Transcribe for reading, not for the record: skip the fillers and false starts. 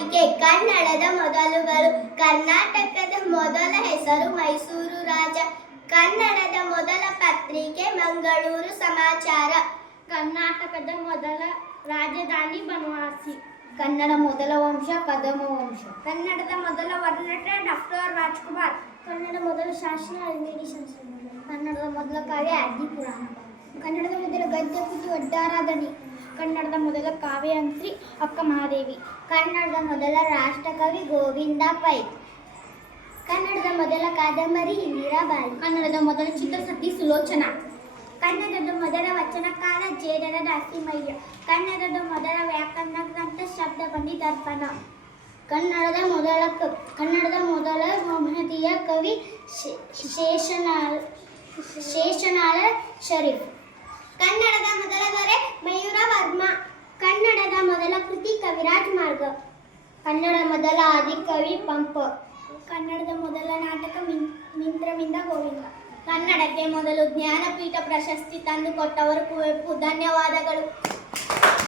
ಚಟುವಟಿಕೆ ಕನ್ನಡದ ಮೊದಲುಗಳು ಕರ್ನಾಟಕದ ಮೊದಲ ಹೆಸರು ಮೈಸೂರು ರಾಜ ಕನ್ನಡದ ಮೊದಲ ಪತ್ರಿಕೆ ಮಂಗಳೂರು ಸಮಾಚಾರ ಕರ್ನಾಟಕದ ಮೊದಲ ರಾಜಧಾನಿ ಬನವಾಸಿ ಕನ್ನಡ ಮೊದಲ ವಂಶ ಕದಮ ವಂಶ ಕನ್ನಡದ ಮೊದಲ ವರ್ಣಟ ಡಾಕ್ಟರ್ ರಾಜ್ಕುಮಾರ್ ಕನ್ನಡ ಮೊದಲ ಶಾಸನ ಅಲ್ಮೇಡಿ ಶಾಸನ ಕನ್ನಡದ ಮೊದಲ ಕಾವ್ಯ ಆದಿಪುರಾಣ ಕನ್ನಡದ ಮೊದಲ ಗದ್ಯ ಕೃತಿ ಒಡ್ಡಾರಾಧನೆ ಕನ್ನಡದ ಮೊದಲ ಕಾವ್ಯಾಂತ್ರಿ ಅಕ್ಕ ಮಹಾದೇವಿ ಕನ್ನಡದ ಮೊದಲ ರಾಷ್ಟ್ರಕವಿ ಗೋವಿಂದ ಪೈ ಕನ್ನಡದ ಮೊದಲ ಕಾದಂಬರಿ ಮೀರಾಬಾಯಿ ಕನ್ನಡದ ಮೊದಲ ಚಿತ್ರಸತಿ ಸುಲೋಚನಾ ಕನ್ನಡದ ಮೊದಲ ವಚನಕಾರ ಜೇಡರ ದಾಸಿಮಯ್ಯ ಕನ್ನಡದ ಮೊದಲ ವ್ಯಾಕರಣ ಗ್ರಂಥ ಶಬ್ದಬಂದಿ ದರ್ಪಣ ಕನ್ನಡದ ಮೊದಲ ಮಹದೀಯ ಕವಿ ಶೇಷನಾಳ ಶರೀಫ್ ಕನ್ನಡದ ಮೊದಲ ದೊರೆ ಮಯೂರ ವರ್ಮ ಕನ್ನಡದ ಮೊದಲ ಕೃತಿ ಕವಿರಾಜ್ ಮಾರ್ಗ ಕನ್ನಡದ ಮೊದಲ ಆದಿಕವಿ ಪಂಪ ಕನ್ನಡದ ಮೊದಲ ನಾಟಕ ಮಿಂತ್ರವಿಂದ ಗೋವಿಂದ ಕನ್ನಡಕ್ಕೆ ಮೊದಲು ಜ್ಞಾನಪೀಠ ಪ್ರಶಸ್ತಿ ತಂದುಕೊಟ್ಟವರು ಕುವೆಂಪು ಧನ್ಯವಾದಗಳು.